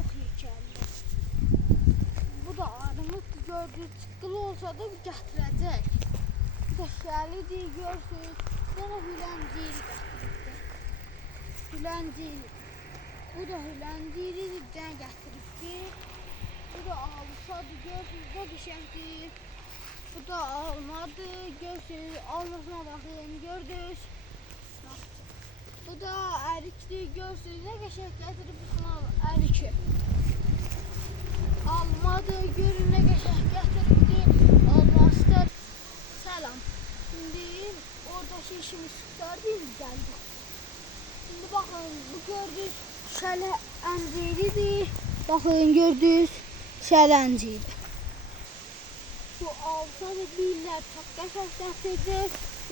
çok yekəlli. Bu da armud gördüğünüz çıqqılı olsa da gətirəcək. Bu da şəlidir, görürsünüz. Sonra hülənciri gətiribdir. Hülənciri. Bu da hülənciri bir dənə gətiribdir. Bu da alsadır, görürsünüz də qəşəngdir. Bu da almadır, görürsünüz. Almasına baxın, gördünüz. Bu da ərikdir, görürsünüz nə qəşəng gətirib əriki. Almadır, görün nə qəşəng gətiribdir. Almasıdır. Salam. Şimdi oradakı işimiz tutardı, gəldik. Şimdi baxın, bu gördünüz şələ ənciridir. Baxın, gördünüz şələ ənciridir. Bu alsadır, deyirlər çox qəşəng gətirdi.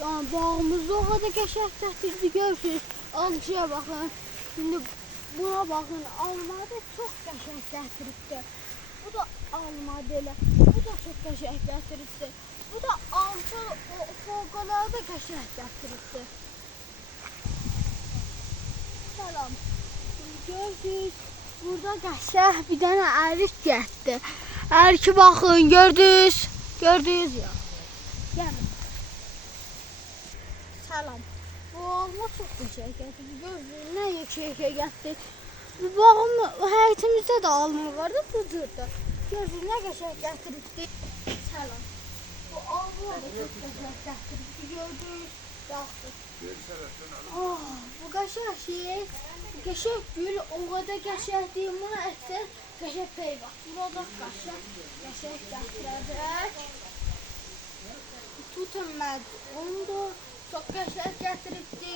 Yani bağımızda o kadar qəşəng gətirdi, görürsünüz. Alçıya baxın. Şimdi buna baxın, almadı çox qəşəng gətiribdir. Bu da almadı elə. Bu da çox qəşəng gətiribdir. Bu da altı fövqəladə qəşəng gətiribdir. Salam. Şimdi görürsünüz, burada qəşəng bir dənə ərik getdi. Əriki baxın, gördünüz. Gördünüz ya. Gəlin. Salam. Bu alma çok qəşəng gətirdi. Gördünüz, nə yekə gətirdi. Bu bağım həyitimizdə də alma vardı, bu cürdə. Gördünüz, nə qəşəng gətirdi. Salam. Bu alma da çok qəşəng gətirdi. Gördünüz, yaxşı. Bu qəşəng şey, qəşəng gül o qədər qəşəngdir. Buna əksər qəşəng pey var. Burada qəşəng gətirəcək. Tutun məd. Onu da çok qəşəng gətiribdi.